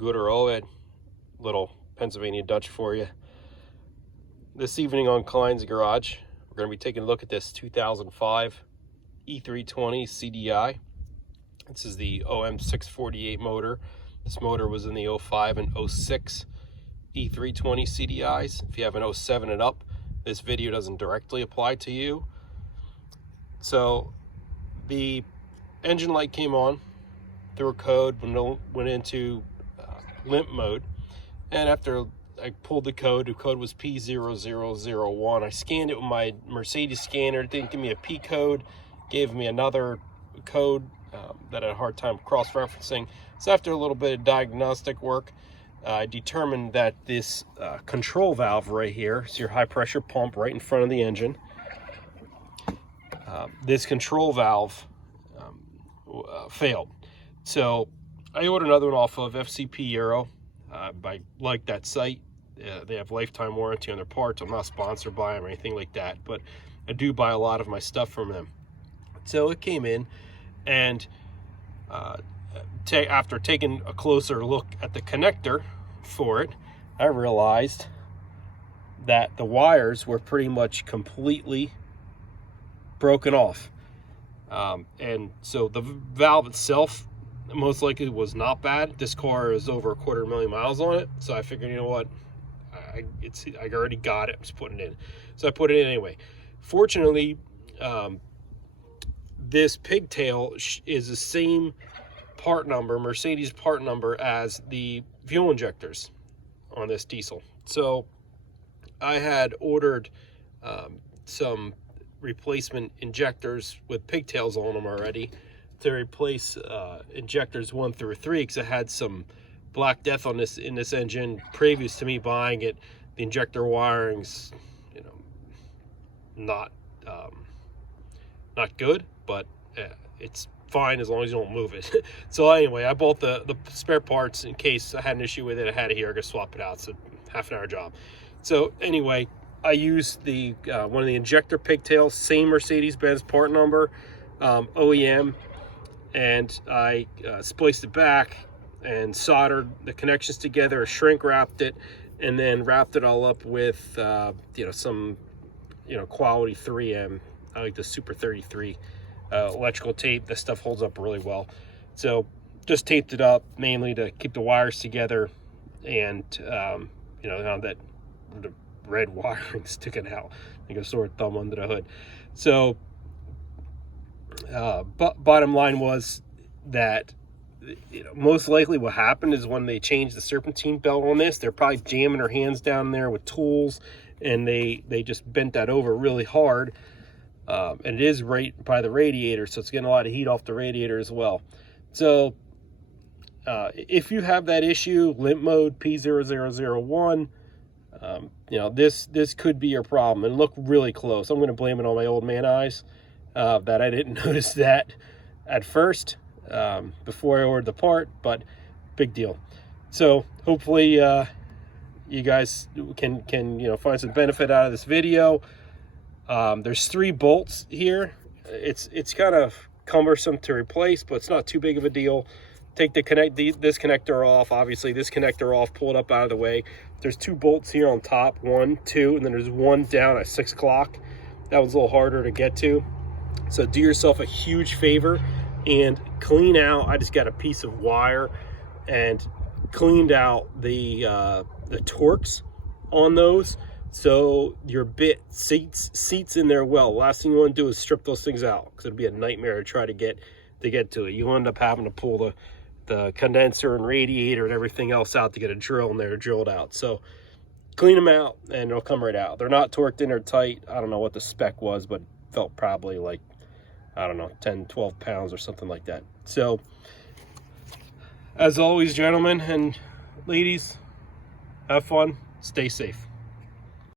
Good or OED, little Pennsylvania Dutch for you. This evening on Klein's Garage, we're going to be taking a look at this 2005 E320 CDI. This is the OM648 motor. This motor was in the 05 and 06 E320 CDIs. If you have an 07 and up, this video doesn't directly apply to you. So the engine light came on through a code, went into limp mode, and after I pulled the code was P0001. I scanned it with my Mercedes scanner. It didn't give me a P code, gave me another code that I had a hard time cross-referencing. So after a little bit of diagnostic work, I determined that this control valve right here is your high pressure pump right in front of the engine. This control valve failed. So I ordered another one off of FCP Euro. I like that site. They have lifetime warranty on their parts. I'm not sponsored by them or anything like that, but I do buy a lot of my stuff from them. So it came in, and after taking a closer look at the connector for it, I realized that the wires were pretty much completely broken off. And so the valve itself most likely was not bad. This car is over 250,000 miles on it, so I figured, you know what, I already got it, I'm just putting it in. So I put it in anyway. Fortunately, this pigtail is the same part number, Mercedes part number, as the fuel injectors on this diesel. So I had ordered some replacement injectors with pigtails on them already to replace injectors 1 through 3, because I had some Black Death on this in this engine previous to me buying it. The injector wiring's, you know, not good, but it's fine as long as you don't move it. So anyway, I bought the spare parts in case I had an issue with it. I had it here. I could swap it out. It's a half-an-hour job. So anyway, I used the one of the injector pigtails, same Mercedes-Benz part number, OEM, and I spliced it back and soldered the connections together, shrink wrapped it, and then wrapped it all up with some quality 3M. I like the Super 33 electrical tape. This stuff holds up really well. So just taped it up mainly to keep the wires together, and now that the red wiring sticking out like a sore thumb under the hood. So but bottom line was that most likely what happened is when they changed the serpentine belt on this, they're probably jamming their hands down there with tools, and they just bent that over really hard. And it is right by the radiator, so it's getting a lot of heat off the radiator as well. So if you have that issue, limp mode, P0001, this could be your problem. And look really close. I'm going to blame it on my old man eyes that I didn't notice that at first before I ordered the part, but big deal. So hopefully you guys can find some benefit out of this video. There's 3 bolts here. It's kind of cumbersome to replace, but it's not too big of a deal. Take this connector off, obviously this connector off, pull it up out of the way. There's 2 bolts here on top, 1, 2, and then there's 1 down at 6 o'clock. That was a little harder to get to. So do yourself a huge favor and clean out. I just got a piece of wire and cleaned out the Torx on those, so your bit seats in there well. Last thing you want to do is strip those things out, because it'll be a nightmare to try to get to it. You end up having to pull the condenser and radiator and everything else out to get a drill in there to drill it out. So clean them out and it'll come right out. They're not torqued in or tight. I don't know what the spec was, but felt probably like, I don't know, 10-12 pounds or something like that. So as always, gentlemen and ladies, have fun, stay safe.